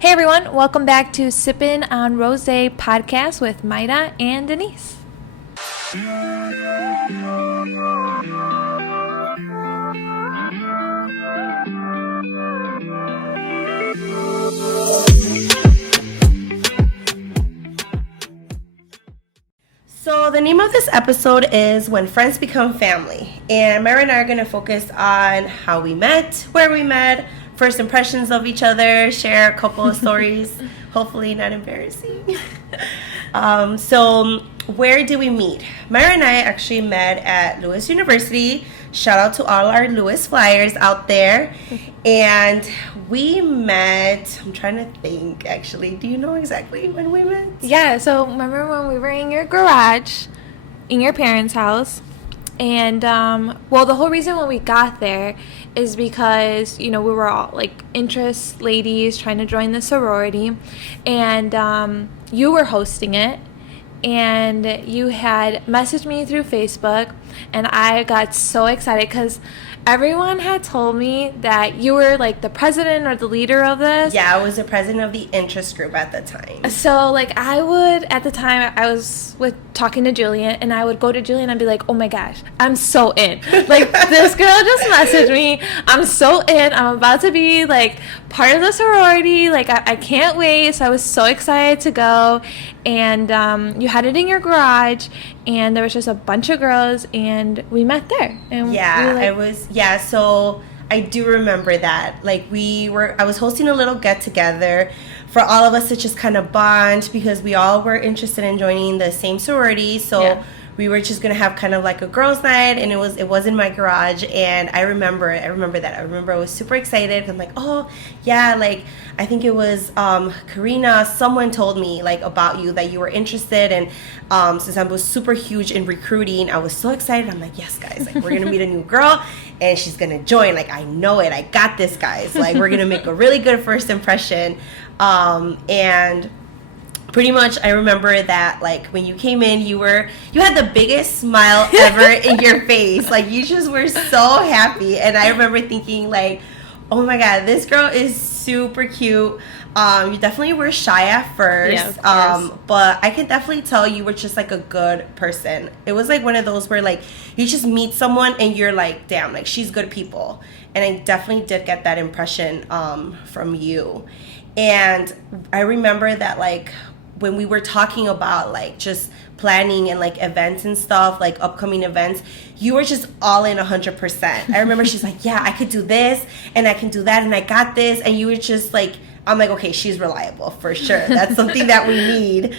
Hey everyone, welcome back to Sippin on Rosé Podcast with Mayra and Denise. So the name of this episode is When Friends Become Family. And Mayra and I are going to focus on how we met, where we met, first impressions of each other, share a couple of stories, hopefully not embarrassing. So where do we meet? Mayra and I actually met at Lewis University. Shout out to all our Lewis Flyers out there. And we met, I'm trying to think actually. Do you know exactly when we met? Yeah, so remember when we were in your garage, in your parents' house? And, the whole reason when we got there is because, we were all, interest ladies trying to join the sorority. And you were hosting it. And you had messaged me through Facebook. And I got so excited because everyone had told me that you were, the president or the leader of this. Yeah, I was the president of the interest group at the time. So, I would, at the time, I was talking to Julian, and I would go to Julian and be like, oh my gosh, I'm so in. This girl just messaged me. I'm so in. I'm about to be, part of the sorority. I can't wait. So I was so excited to go. And you had it in your garage, and there was just a bunch of girls, and we met there. And so I do remember that. I was hosting a little get-together for all of us to just kind of bond because we all were interested in joining the same sorority. So we were just gonna have kind of a girls' night, and it was in my garage. And I remember that. I remember I was super excited. I'm like, oh yeah, I think it was Karina. Someone told me about you, that you were interested, and since I was super huge in recruiting, I was so excited. I'm like, yes, guys, we're gonna meet a new girl, and she's gonna join. I know it. I got this, guys. We're gonna make a really good first impression, and. Pretty much, I remember that, when you came in, you had the biggest smile ever in your face. You just were so happy. And I remember thinking, oh my God, this girl is super cute. You definitely were shy at first. Yeah, of course. But I can definitely tell you were just, a good person. It was, one of those where, you just meet someone and you're damn, she's good people. And I definitely did get that impression from you. And I remember that, when we were talking about just planning and events and stuff, upcoming events, you were just all in 100%. I remember she's like, yeah, I could do this and I can do that and I got this, and you were just I'm like, okay, she's reliable for sure. That's something that we need.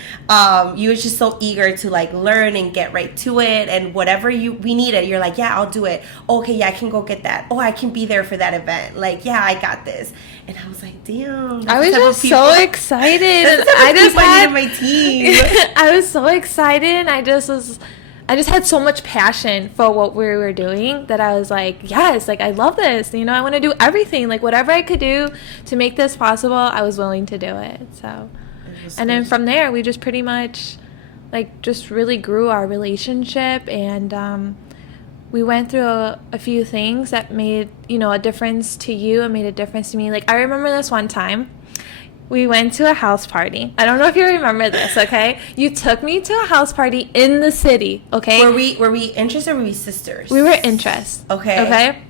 You were just so eager to learn and get right to it, and whatever we needed, you're like, yeah, I'll do it. Okay, yeah, I can go get that. Oh, I can be there for that event. Yeah, I got this. And I was like, damn. I was just so excited. I needed my team. I was so excited, and I just had so much passion for what we were doing that I was like, yes, I love this. I want to do everything. Whatever I could do to make this possible, I was willing to do it. So, and then from there, we just pretty much, just really grew our relationship, and we went through a few things that made, a difference to you and made a difference to me. I remember this one time. We went to a house party. I don't know if you remember this, okay? You took me to a house party in the city, okay? Were we interest or were we sisters? We were interest. Okay.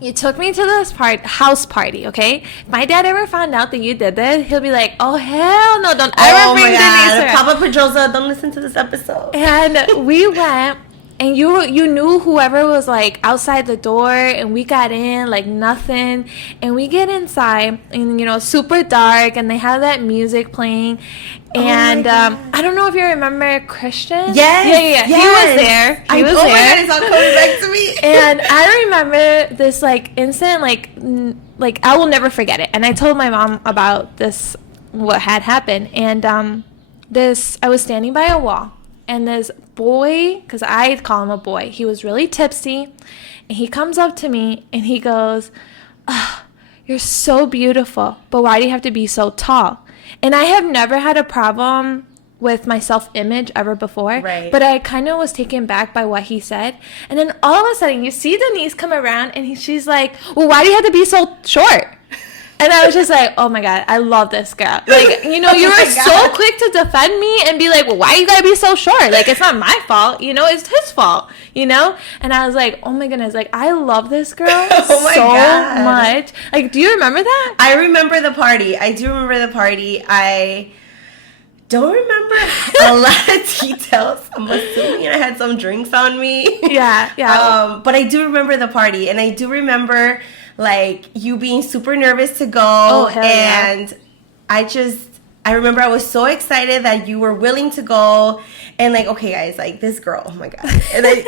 You took me to this house party, okay? If my dad ever found out that you did this, he'll be like, oh, hell no, don't ever bring Denise around. Papa Pedrosa, don't listen to this episode. And we went. And you knew whoever was outside the door, and we got in nothing, and we get inside, and super dark, and they have that music playing, and I don't know if you remember Christian. Yes, he was there. Oh my God, it's all coming back to me. And I remember this instant I will never forget it. And I told my mom about this, what had happened, and I was standing by a wall. And this boy, because I call him a boy, he was really tipsy. And he comes up to me and he goes, oh, you're so beautiful, but why do you have to be so tall? And I have never had a problem with my self-image ever before. Right. But I kind of was taken back by what he said. And then all of a sudden, you see Denise come around and she's like, well, why do you have to be so short? And I was just like, oh my God, I love this girl. Like, you know, you were so quick to defend me and be like, well, why you gotta be so short? Like, it's not my fault, you know, it's his fault, you know? And I was like, oh my goodness, like, I love this girl so much. Like, do you remember that? I remember the party. I do remember the party. I don't remember a lot of details. I'm assuming I had some drinks on me. Yeah. But I do remember the party, and I do remember like you being super nervous to go. Oh, hell and yeah. I remember I was so excited that you were willing to go, and like, okay, guys, like this girl, oh my God, and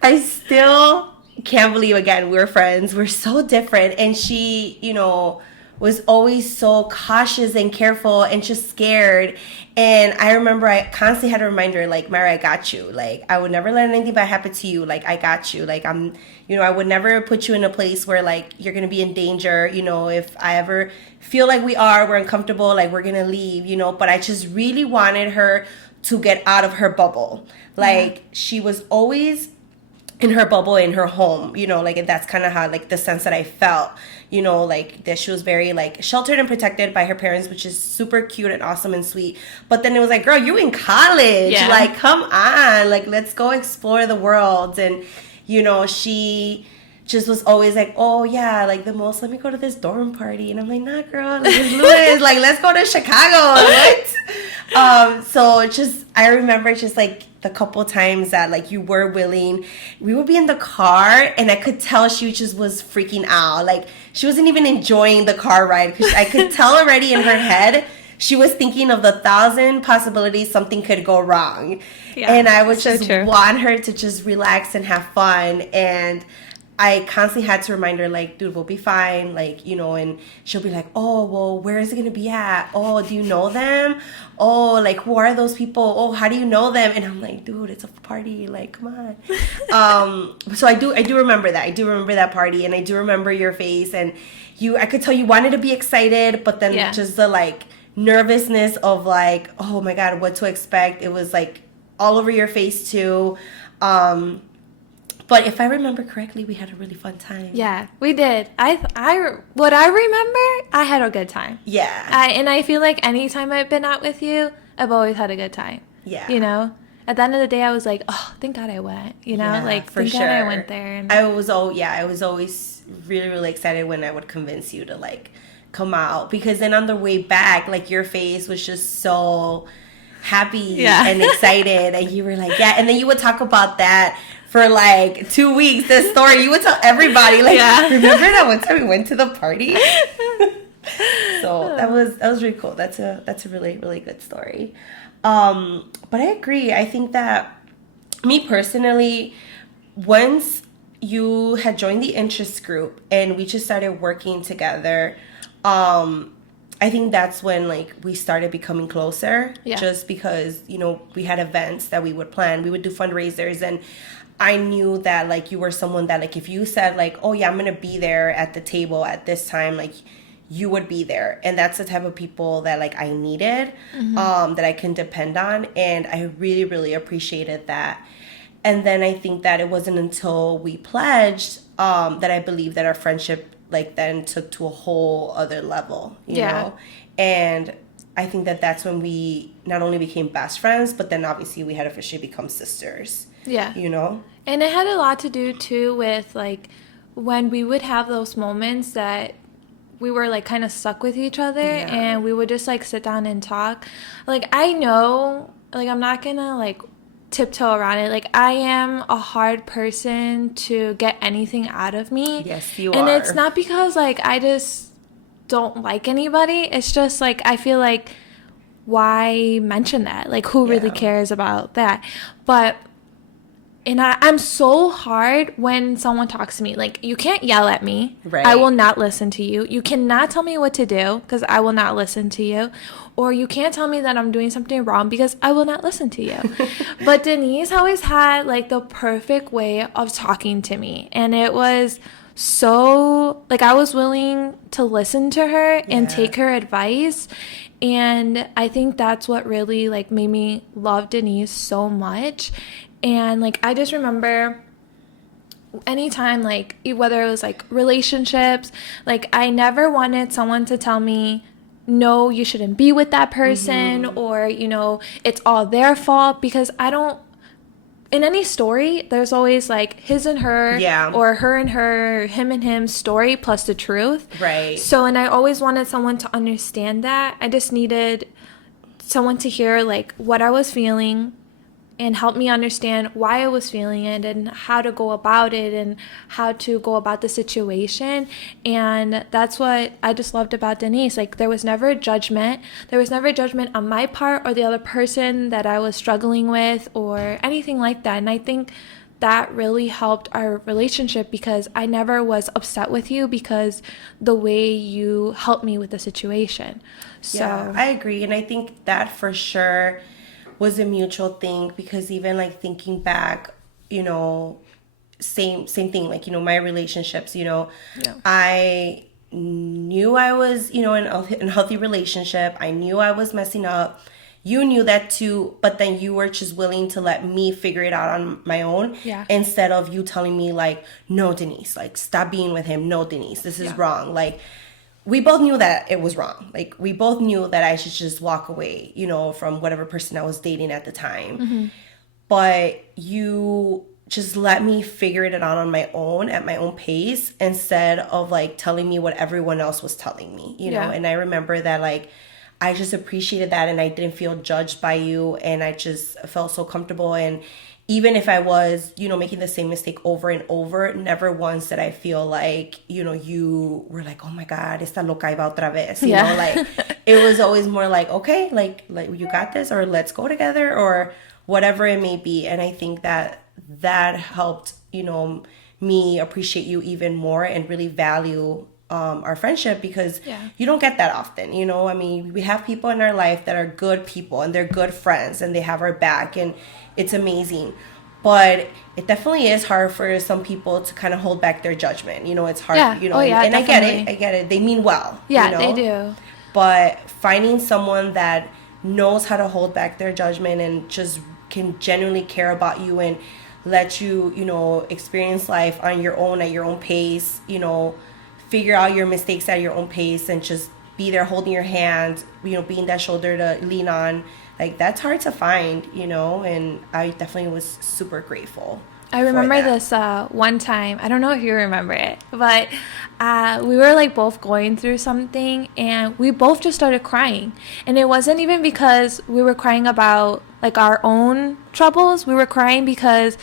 I still can't believe again we're friends. We're so different, and she, you know, was always so cautious and careful and just scared. And I remember I constantly had a reminder, like, Mayra, I got you. Like, I would never let anything bad happen to you. Like, I got you. Like, you know, I would never put you in a place where, like, you're going to be in danger. You know, if I ever feel like we're uncomfortable, like, we're going to leave, you know. But I just really wanted her to get out of her bubble. Like, she was always in her bubble, in her home, you know, like, and that's kind of how, like, the sense that I felt, you know, like, that she was very, like, sheltered and protected by her parents, which is super cute and awesome and sweet. But then it was like, girl, you in college. Yeah. Like, come on. Like, let's go explore the world. And, you know, she just was always like, oh, yeah, like, the most, let me go to this dorm party. And I'm like, nah, girl, like, it's Louis. Like, let's go to Chicago. What? So just, I remember just, like, the couple times that, like, you were willing, we would be in the car, and I could tell she just was freaking out. Like, she wasn't even enjoying the car ride, because I could tell already in her head she was thinking of the 1,000 possibilities something could go wrong. Yeah, and I would just want her to just relax and have fun. And I constantly had to remind her, like, dude, we'll be fine. Like, you know, and she'll be like, oh, well, where is it going to be at? Oh, do you know them? Oh, like, who are those people? Oh, how do you know them? And I'm like, dude, it's a party. Like, come on. So I do remember that. I do remember that party, and I do remember your face. And I could tell you wanted to be excited, but then just the, like, nervousness of, like, oh my God, what to expect. It was, like, all over your face too. But if I remember correctly, we had a really fun time. Yeah, we did. What I remember, I had a good time. Yeah. And I feel like anytime I've been out with you, I've always had a good time. Yeah. You know? At the end of the day, I was like, oh, thank God I went. You know? Yeah, like, for thank God I went there. And I was always really, really excited when I would convince you to, like, come out. Because then on the way back, like, your face was just so happy and excited. And you were like, yeah. And then you would talk about that for like 2 weeks, this story. You would tell everybody, like, remember that one time we went to the party? So that was really cool. That's a really, really good story. But I agree. I think that me personally, once you had joined the interest group and we just started working together, I think that's when, like, we started becoming closer. Just because, you know, we had events that we would plan. We would do fundraisers, and I knew that, like, you were someone that, like, if you said, like, oh yeah, I'm gonna be there at the table at this time, like, you would be there. And that's the type of people that, like, I needed, that I can depend on. And I really, really appreciated that. And then I think that it wasn't until we pledged that I believe that our friendship, like, then took to a whole other level, you know? And I think that that's when we not only became best friends, but then obviously we had officially become sisters. Yeah. You know? And it had a lot to do, too, with, like, when we would have those moments that we were, like, kind of stuck with each other, and we would just, like, sit down and talk. Like, I know, like, I'm not gonna, like, tiptoe around it. Like, I am a hard person to get anything out of me. Yes, you are. And it's not because, like, I just don't like anybody. It's just, like, I feel like, why mention that? Like, who really cares about that? But... And I'm so hard when someone talks to me. Like, you can't yell at me. Right. I will not listen to you. You cannot tell me what to do, because I will not listen to you. Or you can't tell me that I'm doing something wrong, because I will not listen to you. But Denise always had, like, the perfect way of talking to me. And it was so, like, I was willing to listen to her and take her advice. And I think that's what really, like, made me love Denise so much. And, like, I just remember anytime, like, whether it was like relationships, like, I never wanted someone to tell me, no, you shouldn't be with that person, or, you know, it's all their fault, because I don't, in any story, there's always like his and her, or her and her, him and him story plus the truth. Right. So, and I always wanted someone to understand that. I just needed someone to hear like what I was feeling and help me understand why I was feeling it and how to go about it and how to go about the situation. And that's what I just loved about Denise. Like, there was never judgment. There was never judgment on my part or the other person that I was struggling with or anything like that. And I think that really helped our relationship, because I never was upset with you because the way you helped me with the situation. So yeah, I agree. And I think that for sure was a mutual thing, because even like thinking back, you know, same thing, like, you know, my relationships, you know, I knew I was, you know, in a healthy relationship. I knew I was messing up. You knew that too, but then you were just willing to let me figure it out on my own, instead of you telling me like, no, Denise, like, stop being with him. No, Denise, this is wrong. Like, we both knew that it was wrong. Like, we both knew that I should just walk away, you know, from whatever person I was dating at the time. But you just let me figure it out on my own, at my own pace, instead of like telling me what everyone else was telling me, you know? And I remember that, like, I just appreciated that, and I didn't feel judged by you, and I just felt so comfortable. And even if I was, you know, making the same mistake over and over, never once did I feel like, you know, you were like, oh my God, esta loca iba otra vez, you know, like, it was always more like, okay, like you got this, or let's go together, or whatever it may be. And I think that helped, you know, me appreciate you even more and really value our friendship, because you don't get that often, you know. I mean, we have people in our life that are good people and they're good friends and they have our back, and it's amazing. But it definitely is hard for some people to kind of hold back their judgment. You know, it's hard, you know, and I get it. They mean well. Yeah, you know? they do. But finding someone that knows how to hold back their judgment and just can genuinely care about you and let you, you know, experience life on your own, at your own pace, you know, figure out your mistakes at your own pace, and just be there holding your hand, you know, being that shoulder to lean on. Like, that's hard to find, you know, and I definitely was super grateful. I remember this one time, I don't know if you remember it, but we were like both going through something, and we both just started crying. And it wasn't even because we were crying about like our own troubles. We were crying because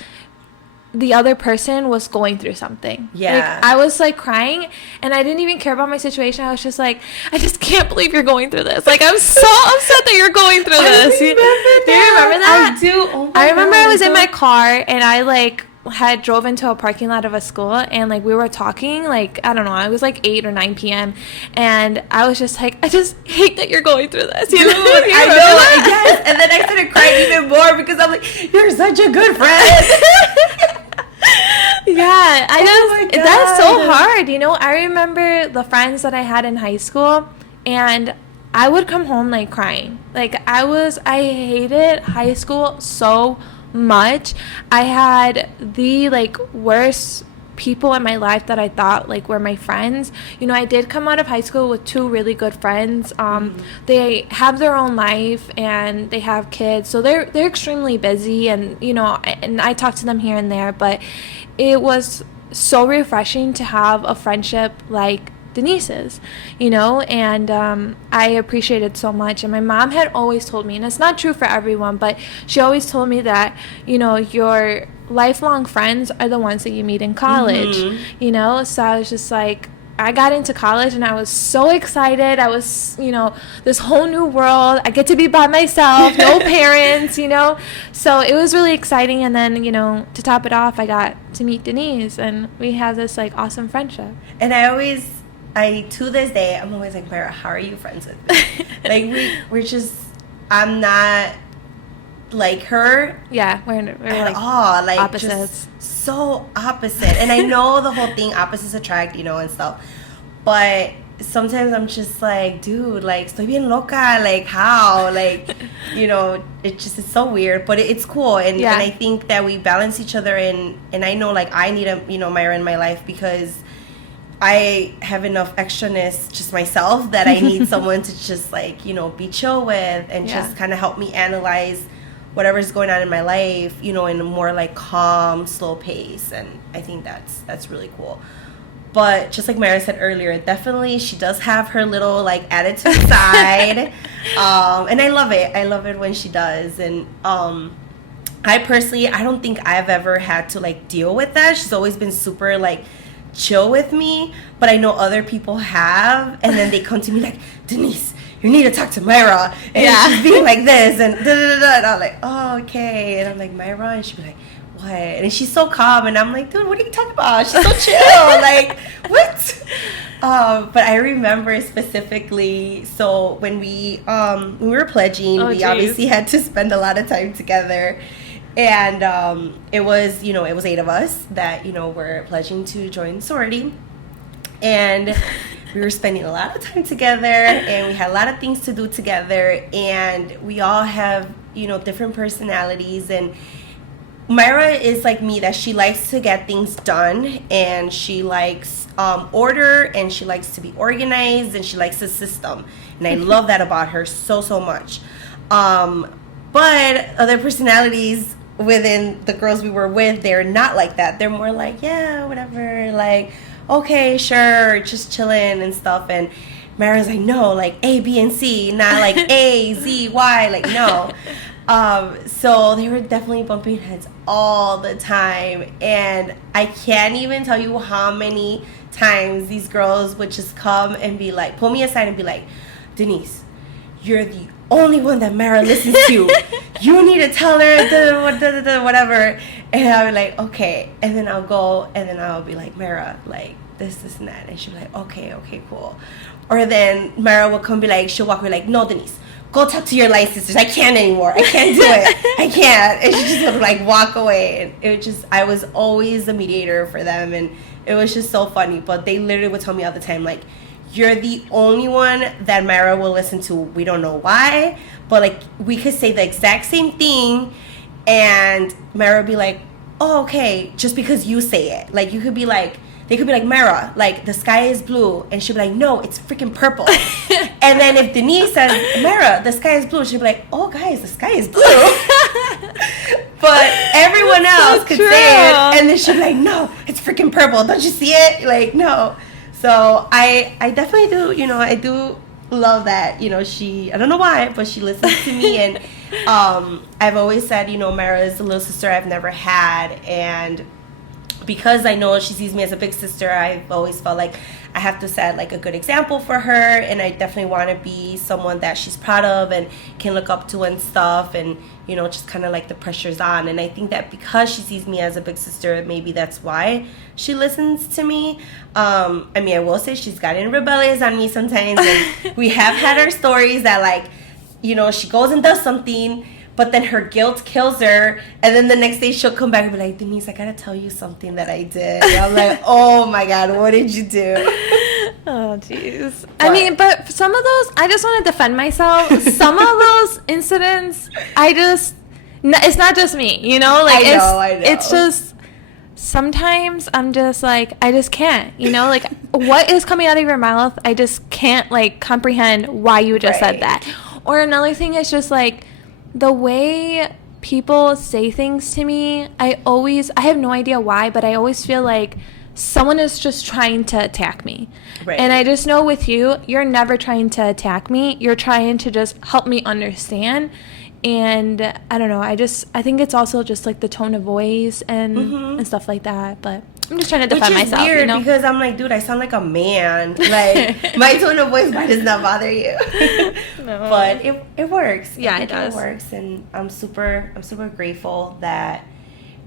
the other person was going through something. Like, I was like crying, and I didn't even care about my situation. I was just like, I just can't believe you're going through this. Like, I'm so upset that you're going through this. Do you remember that? I do. Oh I remember God, I was in my car, and I like had drove into a parking lot of a school, and like we were talking, like, I don't know, it was like 8 or 9 p.m. and I was just like, I just hate that you're going through this. You know? I know. Yes. And then I started crying even more, because I'm like, you're such a good friend. Yeah, that's so hard, you know. I remember the friends that I had in high school, and I would come home like crying. Like, I hated high school so much. I had the like worst people in my life that I thought like were my friends. You know, I did come out of high school with 2 really good friends. They have their own life and they have kids, so they're extremely busy, and you know, and I talk to them here and there, but it was so refreshing to have a friendship like Denise's, you know, and I appreciate it so much. And my mom had always told me, and it's not true for everyone, but she always told me that, you know, your lifelong friends are the ones that you meet in college, you know. So I was just like, I got into college and I was so excited. I was, you know, this whole new world. I get to be by myself, no parents, you know. So it was really exciting. And then, you know, to top it off, I got to meet Denise, and we have this like awesome friendship. And I to this day, I'm always like, Mayra, how are you friends with me? Like, we're just, I'm not like her. Yeah, we're like all like opposites. Just so opposite. And I know the whole thing, opposites attract, you know, and stuff. But sometimes I'm just like, dude, like, estoy bien loca, like, how? Like, you know, it's so weird, but it's cool. And I think that we balance each other, and I know, like, I need Mayra in my life because I have enough extraness just myself that I need someone to just, like, you know, be chill with and just kind of help me analyze whatever's going on in my life, you know, in a more, like, calm, slow pace. And I think that's really cool. But just like Mayra said earlier, definitely she does have her little, like, attitude side. And I love it. I love it when she does. And I personally, I don't think I've ever had to, like, deal with that. She's always been super, like, chill with me. But I know other people have. And then they come to me like, Denise, you need to talk to Mayra. And she's being like this. And da-da-da-da. And I'm like, oh, okay. And I'm like, Mayra? And she'd be like, what? And she's so calm, and I'm like, dude, what are you talking about? She's so chill. Like, what? But I remember specifically, so when we were pledging, we obviously had to spend a lot of time together. And it was 8 of us that, you know, were pledging to join sorority. And we were spending a lot of time together, and we had a lot of things to do together. And we all have, you know, different personalities. And Mayra is like me, that she likes to get things done, and she likes order, and she likes to be organized, and she likes a system. And I love that about her so much. But other personalities within the girls we were with, they're not like that. They're more like, yeah, whatever, like, okay, sure, just chilling and stuff. And Mayra's like, no, like A, B, and C, not like A, Z, Y, like, no. So they were definitely bumping heads all the time, and I can't even tell you how many times these girls would just come and be like, pull me aside and be like, Denise, you're the only one that Mayra listens to. You need to tell her whatever. And I'll be like, okay. And then I'll go, and then I'll be like, Mayra, like, this and that. And she'll be like, okay, cool. Or then Mayra will come and be like, she'll walk away like, no, Denise, go talk to your line sisters. I can't anymore. I can't do it. I can't. And she just would, like, walk away. And it just, I was always the mediator for them. And it was just so funny. But they literally would tell me all the time, like, you're the only one that Mayra will listen to. We don't know why. But, like, we could say the exact same thing, and Mayra would be like, oh, okay, just because you say it. Like, you could be like, they could be like, Mayra, like, the sky is blue. And she'll be like, no, it's freaking purple. And then if Denise says, Mayra, the sky is blue, she'll be like, oh, guys, the sky is blue. But everyone else could say it. And then she'll be like, no, it's freaking purple. Don't you see it? Like, no. So I definitely do, you know, I do love that, you know, I don't know why, but she listens to me. And I've always said, you know, Mayra is the little sister I've never had. And because I know she sees me as a big sister, I've always felt like I have to set, like, a good example for her, and I definitely want to be someone that she's proud of and can look up to and stuff, and, you know, just kind of like the pressure's on. And I think that because she sees me as a big sister, maybe that's why she listens to me. I mean, I will say she's gotten rebellious on me sometimes, and we have had our stories that, like, you know, she goes and does something, but then her guilt kills her, and then the next day she'll come back and be like, Denise, I gotta tell you something that I did. And I'm like, oh my God, what did you do? Oh, jeez. I mean, but some of those, I just want to defend myself. Some of those incidents, it's not just me, you know? Like, I know. It's just, sometimes I'm just like, I just can't, you know? Like, what is coming out of your mouth, I just can't, like, comprehend why you just said that. Or another thing is just, like, the way people say things to me, I have no idea why, but I always feel like someone is just trying to attack me. Right. And I just know with you, you're never trying to attack me. You're trying to just help me understand. And I don't know, I think it's also just, like, the tone of voice and stuff like that. But I'm just trying to defend myself. Which is weird, you know? because I'm like, dude, I sound like a man. Like, my tone of voice does not bother you. No. But it works. Yeah, it does. It works, and I'm super grateful that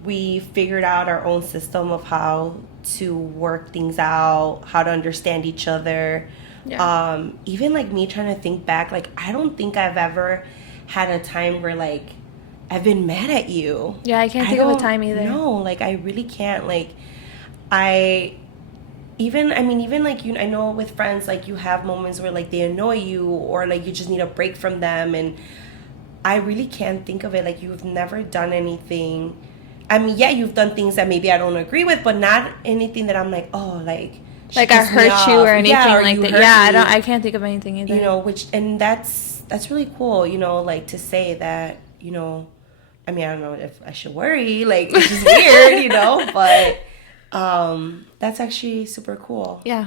we figured out our own system of how to work things out, how to understand each other. Yeah. Even, like, me trying to think back, like, I don't think I've ever had a time where, like, I've been mad at you. Yeah, I can't think of a time either. No, like, I really can't. Like, even like I know with friends, like you have moments where like they annoy you or like you just need a break from them, and I really can't think of it. Like you've never done anything. I mean, yeah, you've done things that maybe I don't agree with, but not anything that I'm like, oh, like I hurt you or anything like that. Yeah, I can't think of anything either. You know, and that's really cool. You know, like to say that. You know, I mean, I don't know if I should worry. Like it's just weird, you know, but. That's actually super cool. Yeah.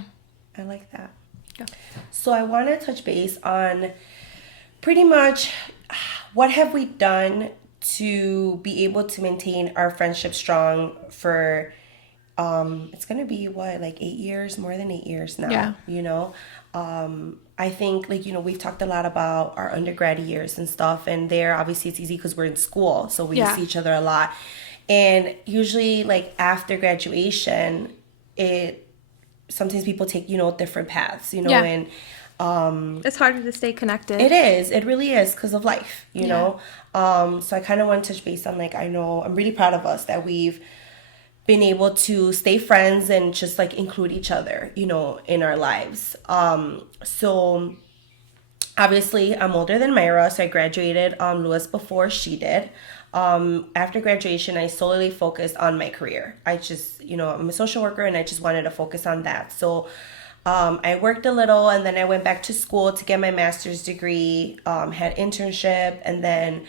I like that. Go. So I want to touch base on pretty much what have we done to be able to maintain our friendship strong for, it's going to be like 8 years, more than 8 years now, yeah. You know? I think like, you know, we've talked a lot about our undergrad years and stuff, and there obviously it's easy because we're in school. So we see each other a lot. And usually, like, after graduation, sometimes people take, you know, different paths, you know, and it's harder to stay connected. It is. It really is because of life, you know. So I kind of want to touch base on, like, I know I'm really proud of us that we've been able to stay friends and just, like, include each other, you know, in our lives. So obviously, I'm older than Mayra, so I graduated Lewis before she did. After graduation, I solely focused on my career. I just, you know, I'm a social worker and I just wanted to focus on that. So I worked a little and then I went back to school to get my master's degree, had internship, and then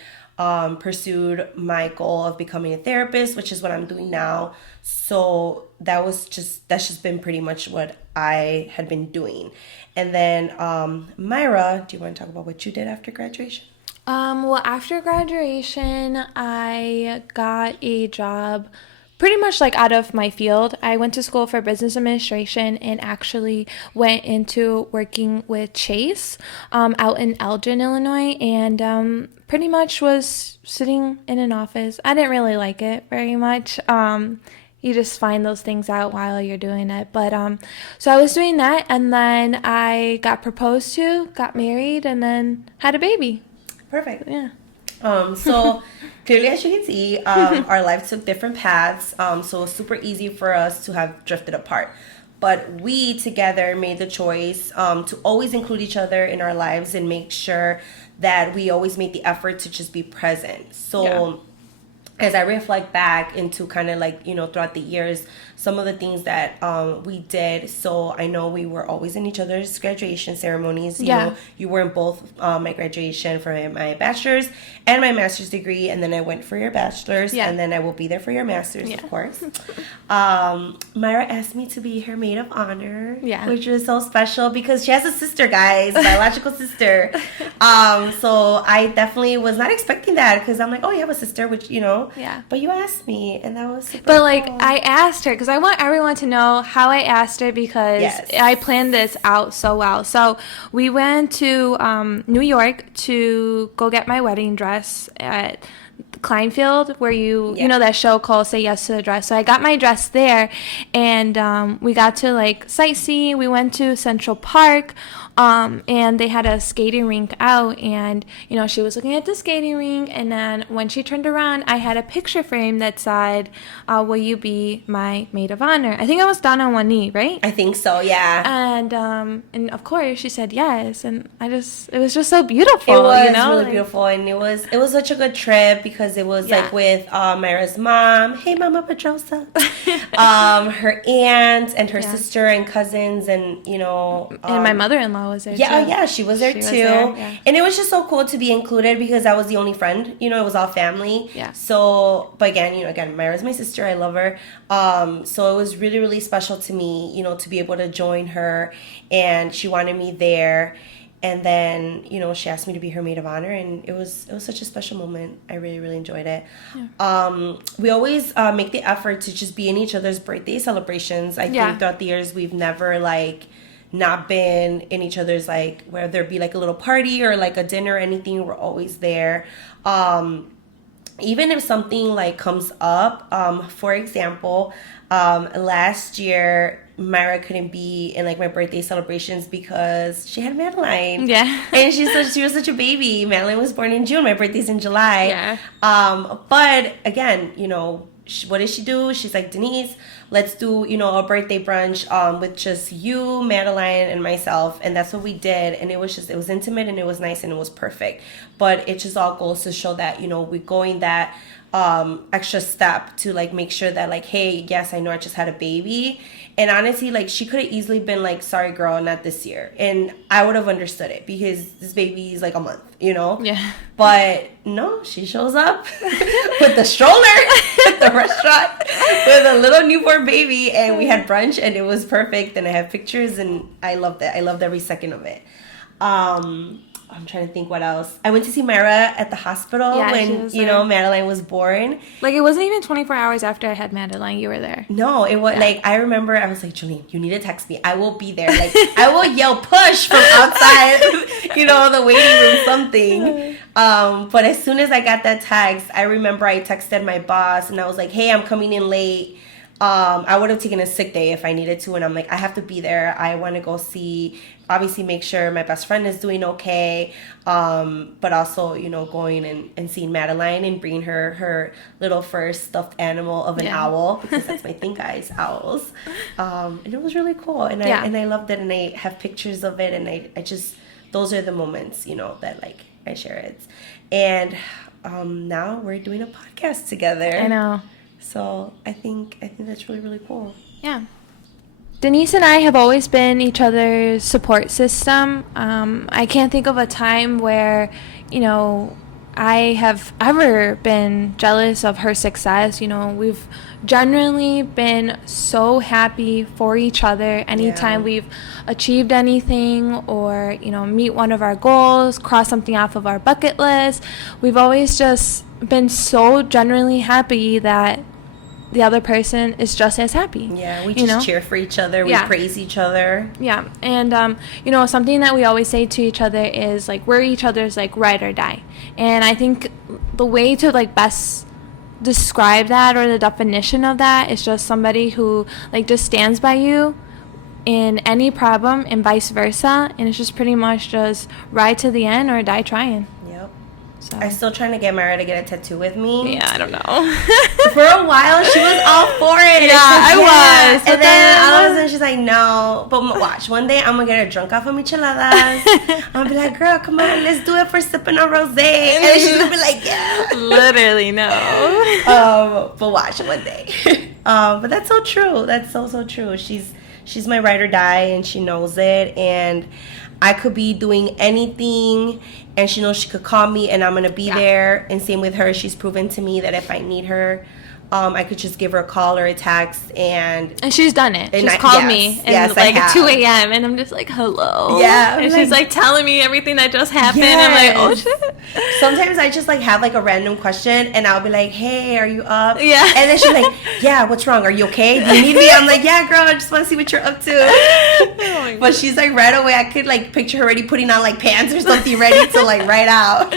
pursued my goal of becoming a therapist, which is what I'm doing now. So that's just been pretty much what I had been doing. And then Mayra, do you want to talk about what you did after graduation? Well, after graduation, I got a job pretty much like out of my field. I went to school for business administration and actually went into working with Chase out in Elgin, Illinois, and pretty much was sitting in an office. I didn't really like it very much. You just find those things out while you're doing it. But so I was doing that, and then I got proposed to, got married, and then had a baby. Perfect. Yeah. So clearly, as you can see, our lives took different paths. So it was super easy for us to have drifted apart. But we together made the choice to always include each other in our lives and make sure that we always made the effort to just be present. So as I reflect back into kind of like, you know, throughout the years, some of the things that we did. So I know we were always in each other's graduation ceremonies. You know, you were in both my graduation for my bachelor's and my master's degree. And then I went for your bachelor's. And then I will be there for your master's, of course. Mayra asked me to be her maid of honor, which was so special because she has a sister, guys, biological sister. So I definitely was not expecting that because I'm like, oh, you have a sister, which, you know. But you asked me, and that was super cool. Like, I asked her because I want everyone to know how I asked her because I planned this out so well. So we went to New York to go get my wedding dress at Kleinfield, where you know that show called Say Yes to the Dress. So I got my dress there, and we got to like sightsee. We went to Central Park, and they had a skating rink out, and you know she was looking at the skating rink, and then when she turned around, I had a picture frame that said, "Will you be my maid of honor?" I think I was down on one knee, right? I think so, yeah. And of course she said yes, and it was just so beautiful. It was, you know? really beautiful, and it was such a good trip because it was like with Mayra's mom. Hey, Mama Pedrosa. Her aunt and her sister and cousins, and you know, and my mother-in-law was there too. Yeah, she was there too. And it was just so cool to be included because I was the only friend. You know, it was all family. Yeah. So, but again, Mayra's my sister. I love her. So it was really, really special to me, you know, to be able to join her, and she wanted me there. And then, you know, she asked me to be her maid of honor, and it was such a special moment. I really, really enjoyed it. Yeah. We always make the effort to just be in each other's birthday celebrations. I think throughout the years we've never like not been in each other's, like whether it be like a little party or like a dinner or anything, we're always there. Even if something like comes up, for example, last year Mayra couldn't be in like my birthday celebrations because she had Madeline. Yeah. And she was such a baby. Madeline was born in June. My birthday's in July. Yeah. But again, you know, what did she do? She's like, Denise, let's do, a birthday brunch with just you, Madeline, and myself. And that's what we did. And it was intimate and it was nice and it was perfect. But it just all goes to show that, we're going that extra step to like make sure that like, hey, yes, I know I just had a baby. And honestly, like, she could have easily been like, sorry, girl, not this year. And I would have understood it because this baby is like a month, Yeah. But no, she shows up with the stroller at the restaurant with a little newborn baby. And we had brunch and it was perfect. And I have pictures and I loved it. I loved every second of it. I'm trying to think what else. I went to see Mayra at the hospital when, Madeline was born. Like, it wasn't even 24 hours after I had Madeline. You were there. No, it was like, I remember I was like, Jolene, you need to text me. I will be there. Like, I will yell push from outside, the waiting room, something. But as soon as I got that text, I remember I texted my boss and I was like, hey, I'm coming in late. I would have taken a sick day if I needed to. And I'm like, I have to be there. I want to go see, obviously make sure my best friend is doing okay. But also, going and seeing Madeline and bringing her little first stuffed animal of an owl, because that's my thing, guys, owls. And it was really cool. And I loved it. And I have pictures of it. And I just, those are the moments, that like I share it. And now we're doing a podcast together. I know. So I think that's really, really cool. Yeah. Denise and I have always been each other's support system. I can't think of a time where, I have ever been jealous of her success. We've generally been so happy for each other anytime we've achieved anything or, meet one of our goals, cross something off of our bucket list. We've always just been so genuinely happy that the other person is just as happy. Yeah, we just cheer for each other. We praise each other. Yeah, and, something that we always say to each other is, like, we're each other's, like, ride or die. And I think the way to, like, best describe that or the definition of that is just somebody who, like, just stands by you in any problem and vice versa. And it's just pretty much just ride to the end or die trying. So. I'm still trying to get Mayra to get a tattoo with me. Yeah, I don't know. For a while, she was all for it. Yeah, I was. And then all of a sudden, she's like, no. But watch, one day, I'm going to get her drunk off of micheladas. I'm going to be like, girl, come on, let's do it for sipping on rosé. And then she's going to be like, yeah. Literally, no. But watch, one day. But that's so true. That's so true. She's my ride or die, and she knows it. And I could be doing anything, and she knows she could call me, and I'm going to be there. And same with her. She's proven to me that if I need her, I could just give her a call or a text. And she's done it. She's called me at 2 a.m. and I'm just like, hello. Yeah. And she's like telling me everything that just happened. Yes. I'm like, oh, shit. Sometimes I just like have like a random question, and I'll be like, hey, are you up? Yeah. And then she's like, yeah, what's wrong? Are you okay? Do you need me? I'm like, yeah, girl, I just want to see what you're up to. Oh, but she's like right away. I could like picture her already putting on like pants or something ready to like ride out.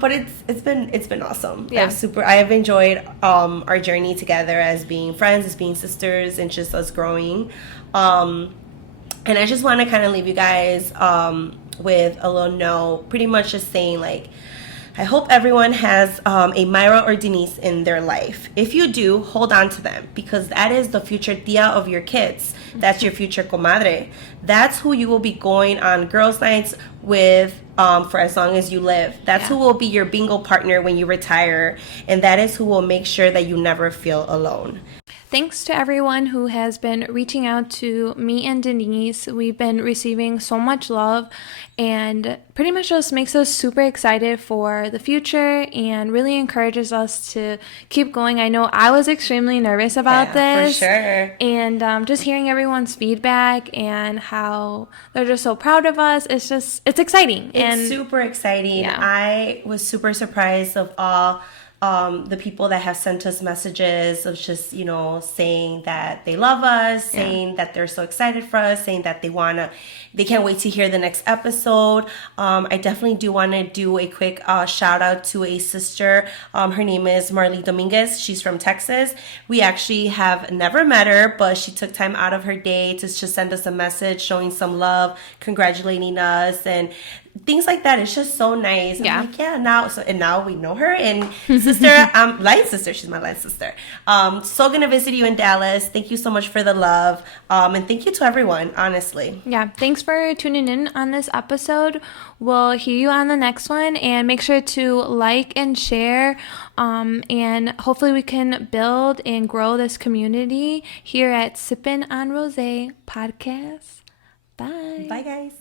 But it's been awesome. Yeah. I have enjoyed our journey together as being friends, as being sisters, and just us growing. And I just want to kind of leave you guys with a little note, pretty much just saying like, I hope everyone has a Mayra or Denise in their life. If you do, hold on to them, because that is the future tia of your kids. That's your future comadre. That's who you will be going on girls' nights with for as long as you live. That's who will be your bingo partner when you retire. And that is who will make sure that you never feel alone. Thanks to everyone who has been reaching out to me and Denise. We've been receiving so much love, and pretty much just makes us super excited for the future and really encourages us to keep going. I know I was extremely nervous about this. For sure. And just hearing everyone's feedback and how they're just so proud of us, it's exciting. It's super exciting. Yeah. I was super surprised of all the people that have sent us messages of just, saying that they love us, saying that they're so excited for us, saying that they can't wait to hear the next episode. I definitely do want to do a quick shout out to a sister. Her name is Marley Dominguez. She's from Texas. We actually have never met her, but she took time out of her day to just send us a message showing some love, congratulating us, and things like that. It's just so nice. Yeah. I'm like, yeah, now we know her. And sister, line sister, she's my line sister. So gonna visit you in Dallas. Thank you so much for the love. And thank you to everyone, honestly. Yeah, thanks for tuning in on this episode. We'll hear you on the next one, and make sure to like and share. And hopefully we can build and grow this community here at Sippin on Rosé Podcast. Bye. Bye, guys.